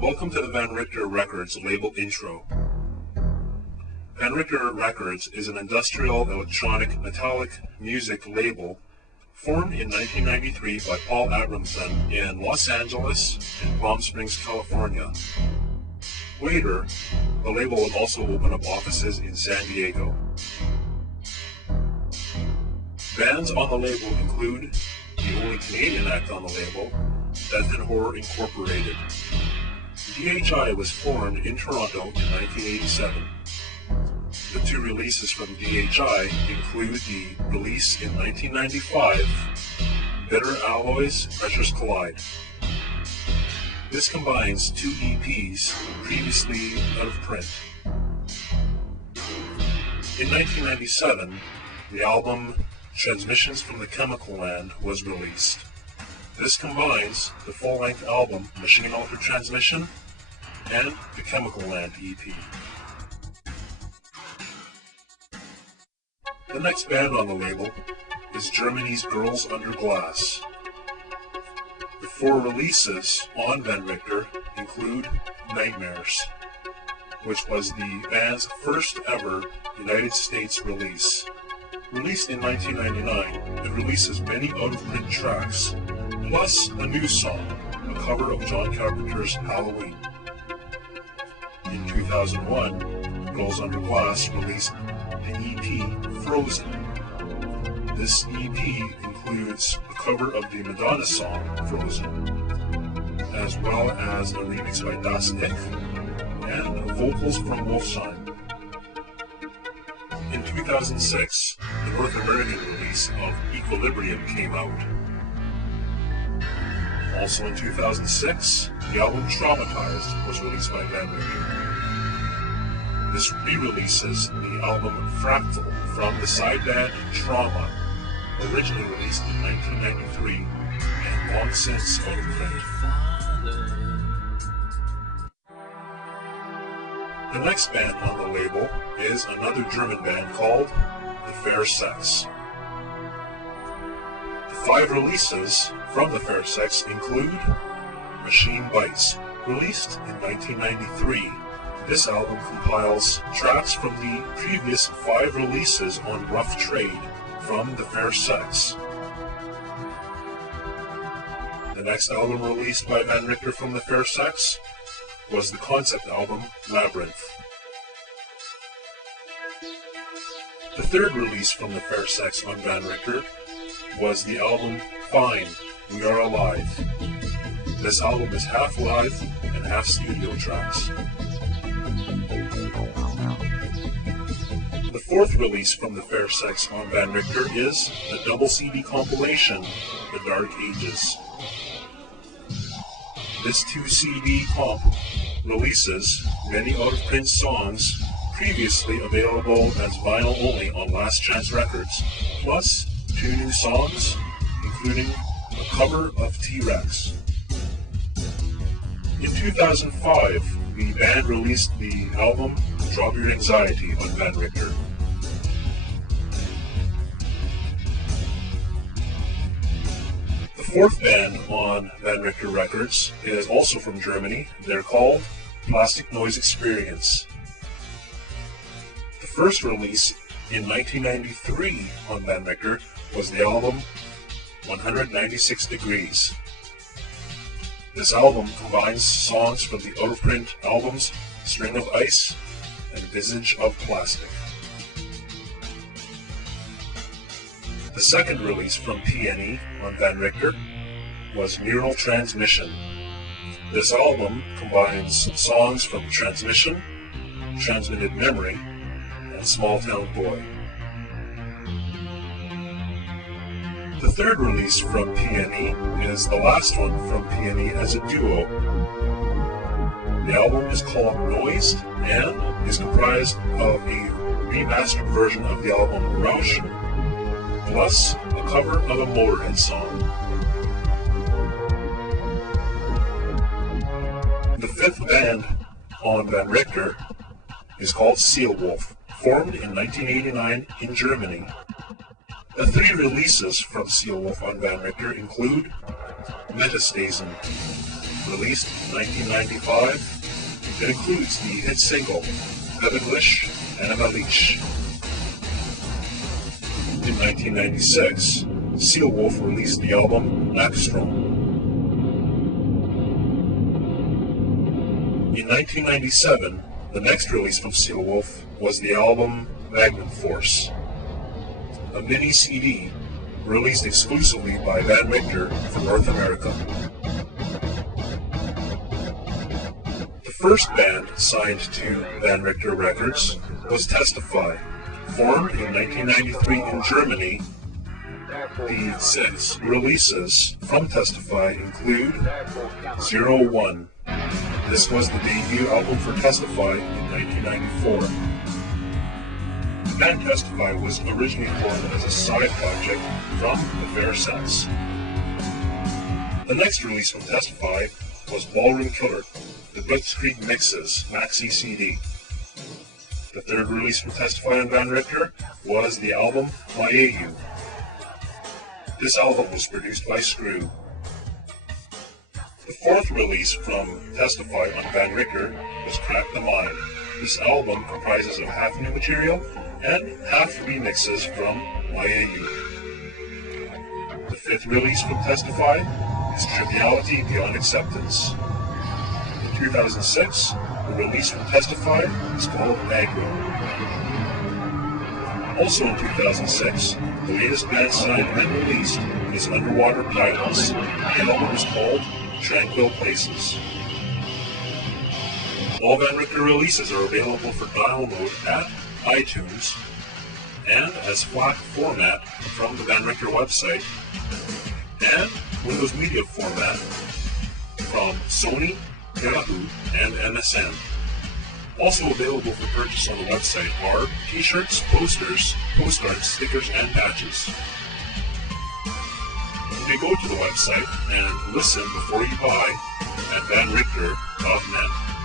Welcome to the Van Richter Records label intro. Van Richter Records is an industrial electronic metallic music label formed in 1993 by Paul Abramson in Los Angeles and Palm Springs, California. Later, the label would also open up offices in San Diego. Bands on the label include the only Canadian act on the label, Death and Horror Incorporated. DHI was formed in Toronto in 1987. The two releases from DHI include the release in 1995, Bitter Alloys, Pressures Collide. This combines two EPs previously out of print. In 1997, the album Transmissions from the Chemical Land was released. This combines the full-length album Machine Altered Transmission and the Chemical Land EP. The next band on the label is Germany's Girls Under Glass. The four releases on Van Richter include Nightmares, which was the band's first ever United States release. Released in 1999, it releases many out-of-print tracks, plus a new song, a cover of John Carpenter's Halloween. In 2001, Girls Under Glass released the EP Frozen. This EP includes a cover of the Madonna song Frozen, as well as a remix by Das Nick and vocals from Wolfsheim. In 2006, the North American release of Equilibrium came out. Also in 2006, the album Traumatized was released by Van Richter. This re-releases the album Fractal from the side band Trauma, originally released in 1993 and long since out of print. The next band on the label is another German band called The Fair Sex. The five releases from The Fair Sex include Machine Bites, released in 1993. This album compiles tracks from the previous five releases on Rough Trade from The Fair Sex. The next album released by Van Richter from The Fair Sex was the concept album Labyrinth. The third release from The Fair Sex on Van Richter was the album Fine, We Are Alive. This album is half live and half studio tracks. The fourth release from The Fair Sex on Van Richter is the double CD compilation, The Dark Ages. This 2-CD comp releases many out-of-print songs previously available as vinyl only on Last Chance Records, plus two new songs, including a cover of T-Rex. In 2005, the band released the album Drop Your Anxiety on Van Richter. The fourth band on Van Richter Records is also from Germany. They're called Plastic Noise Experience. The first release in 1993 on Van Richter was the album 196 Degrees. This album combines songs from the out-of-print albums String of Ice and Visage of Plastic. The second release from PNE on Van Richter was Neural Transmission. This album combines songs from Transmission, Transmitted Memory, and Small Town Boy. The third release from PNE is the last one from PNE as a duo. The album is called Noised and is comprised of a remastered version of the album Rausch, plus a cover of a Motorhead song. The fifth band on Van Richter is called Sielwolf, formed in 1989 in Germany. The three releases from Sielwolf on Van Richter include Metastasen, released in 1995. It includes the hit single, Bebenglish and Amalish. In 1996, Sielwolf released the album Maxstrom. In 1997, the next release from Sielwolf was the album Magnum Force, a mini CD released exclusively by Van Richter for North America. The first band signed to Van Richter Records was Testify. Formed in 1993 in Germany, the 6 releases from Testify include 01. This was the debut album for Testify in 1994. The band Testify was originally formed as a side project from the Fair Sense. The next release from Testify was Ballroom Killer, the Blitzkrieg Mixes maxi CD. The third release from Testify on Van Richter was the album Mayeyu. This album was produced by Screw. The fourth release from Testify on Van Richter was Crack the Mind. This album comprises of half new material and half remixes from Mayeyu. The fifth release from Testify is Triviality Beyond Acceptance. In 2006, the release from Testify is called Agro. Also in 2006, the latest band signed and released is Underwater Pilots. The album is called Tranquil Places. All Van Richter releases are available for download at iTunes and as FLAC format from the Van Richter website and Windows Media format from Sony, Yahoo, and MSN. Also available for purchase on the website are t-shirts, posters, postcards, stickers, and patches. You may go to the website and listen before you buy at vanrichter.net.